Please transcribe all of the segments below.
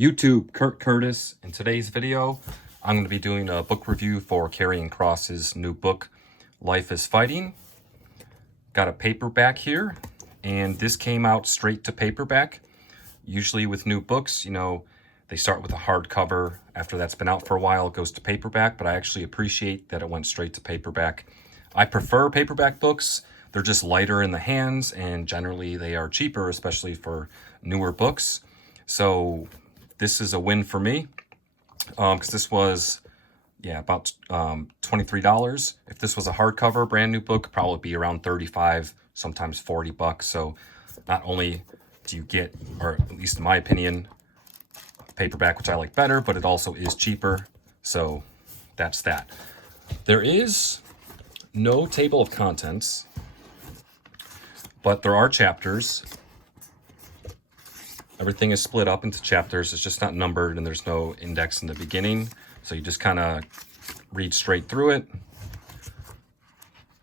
YouTube, Kurt Curtis. In today's video, I'm going to be doing a book review for Karrion Kross's new book, Life is Fighting. Got a paperback here, and this came out straight to paperback. Usually with new books, they start with a hardcover. After that's been out for a while, it goes to paperback, but I actually appreciate that it went straight to paperback. I prefer paperback books. They're just lighter in the hands, and generally they are cheaper, especially for newer books. So this is a win for me, because this was, about $23. If this was a hardcover, brand new book, probably be around $35, sometimes $40. So not only do you get, or at least in my opinion, paperback, which I like better, but it also is cheaper. So that's that. There is no table of contents, but there are chapters. Everything is split up into chapters. It's just not numbered, and there's no index in the beginning. So you just kind of read straight through it.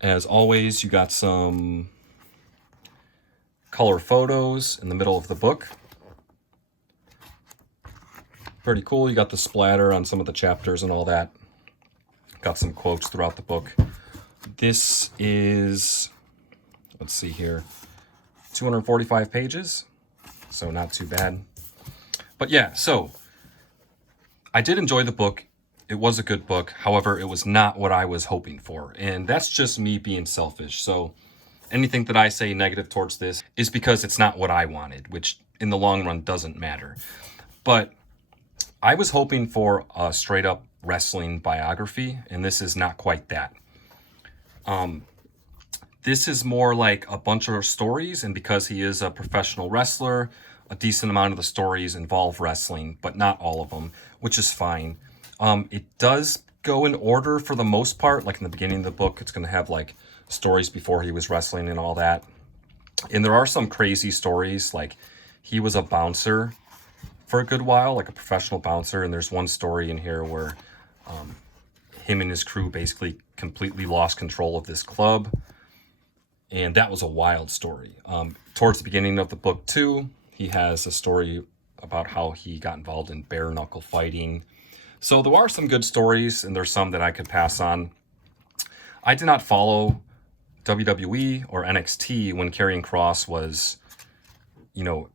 As always, you got some color photos in the middle of the book. Pretty cool. You got the splatter on some of the chapters and all that. Got some quotes throughout the book. This is, let's see here, 245 pages. So not too bad. But yeah, so I did enjoy the book. It was a good book. However, it was not what I was hoping for. And that's just me being selfish. So anything that I say negative towards this is because it's not what I wanted, which in the long run doesn't matter. But I was hoping for a straight up wrestling biography, and this is not quite that. This is more like a bunch of stories, and because he is a professional wrestler, a decent amount of the stories involve wrestling, but not all of them, which is fine. It does go in order for the most part. Like in the beginning of the book, it's going to have like stories before he was wrestling and all that. And there are some crazy stories, like he was a bouncer for a good while, like a professional bouncer. And there's one story in here where him and his crew basically completely lost control of this club. And that was a wild story. Towards the beginning of the book, too, he has a story about how he got involved in bare knuckle fighting. So there are some good stories, and there's some that I could pass on. I did not follow WWE or NXT when Karrion Kross was,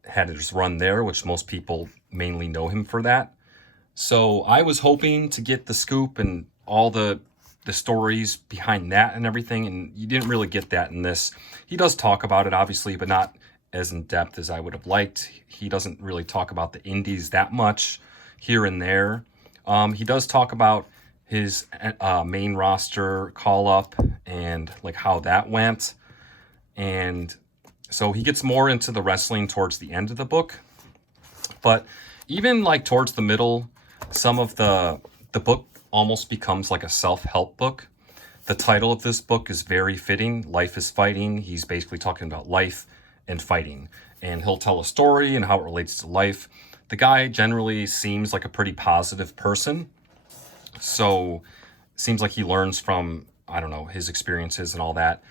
had his run there, which most people mainly know him for that. So I was hoping to get the scoop and all the stories behind that and everything, and you didn't really get that in this. He does talk about it, obviously, but not as in depth as I would have liked. He doesn't really talk about the indies that much here and there. He does talk about his main roster call-up and like how that went. And so he gets more into the wrestling towards the end of the book. But even like towards the middle, some of the book almost becomes like a self-help book. The title of this book is very fitting. Life is Fighting. He's basically talking about life and fighting. And he'll tell a story and how it relates to life. The guy generally seems like a pretty positive person. So it seems like he learns from, his experiences and all that.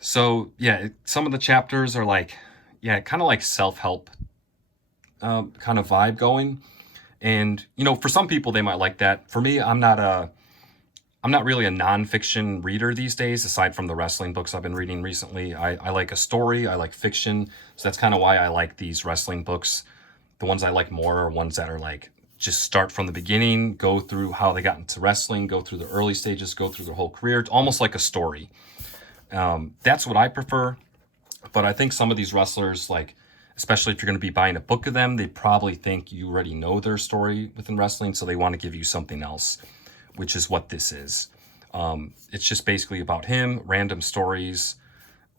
So yeah, some of the chapters are like, kind of like self-help kind of vibe going. And, for some people, they might like that. For me, I'm not really a nonfiction reader these days, aside from the wrestling books I've been reading recently. I like a story. I like fiction. So that's kind of why I like these wrestling books. The ones I like more are ones that are like, just start from the beginning, go through how they got into wrestling, go through the early stages, go through their whole career. It's almost like a story. That's what I prefer. But I think some of these wrestlers, like, especially if you're going to be buying a book of them, they probably think you already know their story within wrestling, so they want to give you something else, which is what this is. It's just basically about him, random stories,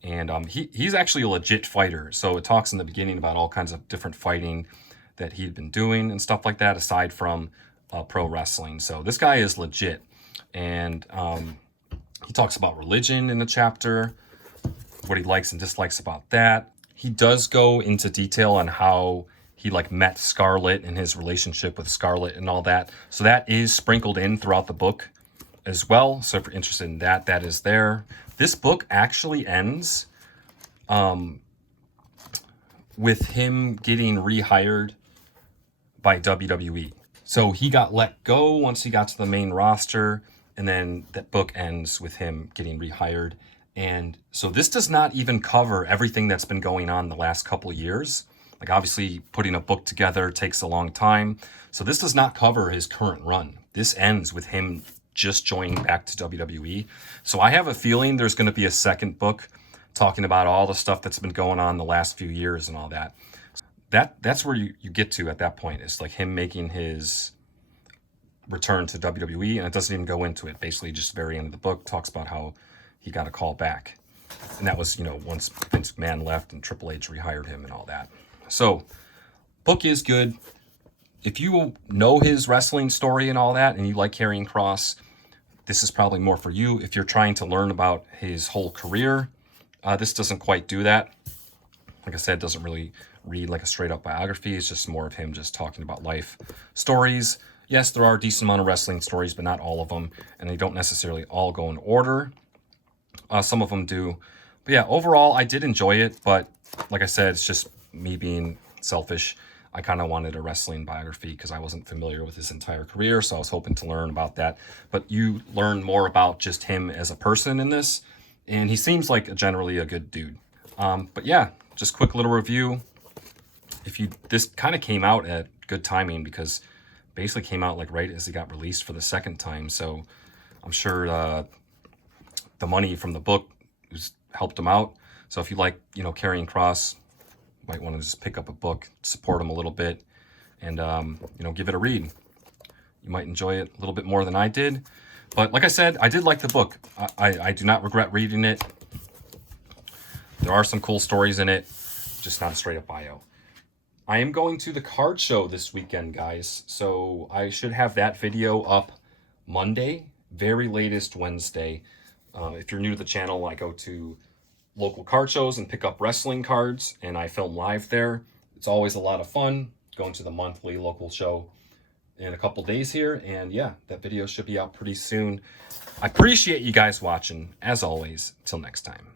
and he's actually a legit fighter. So it talks in the beginning about all kinds of different fighting that he'd been doing and stuff like that, aside from pro wrestling. So this guy is legit, and he talks about religion in the chapter, what he likes and dislikes about that. He does go into detail on how he met Scarlett and his relationship with Scarlett and all that. So that is sprinkled in throughout the book as well. So if you're interested in that, that is there. This book actually ends with him getting rehired by WWE. So he got let go once he got to the main roster, and then that book ends with him getting rehired. And so this does not even cover everything that's been going on the last couple of years. Like, obviously, putting a book together takes a long time. So this does not cover his current run. This ends with him just joining back to WWE. So I have a feeling there's going to be a second book talking about all the stuff that's been going on the last few years and all that. That's where you get to at that point. It's like him making his return to WWE, and it doesn't even go into it. Basically, just very end of the book talks about how he got a call back. And that was, once Vince McMahon left and Triple H rehired him and all that. So, book is good. If you know his wrestling story and all that, and you like Karrion Kross, this is probably more for you. If you're trying to learn about his whole career, this doesn't quite do that. Like I said, it doesn't really read like a straight up biography. It's just more of him just talking about life stories. Yes, there are a decent amount of wrestling stories, but not all of them. And they don't necessarily all go in order. Some of them do. But yeah, overall, I did enjoy it. But like I said, it's just me being selfish. I kind of wanted a wrestling biography because I wasn't familiar with his entire career. So I was hoping to learn about that. But you learn more about just him as a person in this. And he seems like generally a good dude. But yeah, just quick little review. This kind of came out at good timing because basically came out like right as he got released for the second time. So I'm sure the money from the book helped him out. So if you like, Karrion Kross, might want to just pick up a book, support him a little bit, and give it a read. You might enjoy it a little bit more than I did. But like I said, I did like the book. I do not regret reading it. There are some cool stories in it, just not a straight up bio. I am going to the card show this weekend, guys. So I should have that video up Monday, very latest Wednesday. If you're new to the channel, I go to local card shows and pick up wrestling cards, and I film live there. It's always a lot of fun going to the monthly local show in a couple days here. And yeah, that video should be out pretty soon. I appreciate you guys watching, as always. Till next time.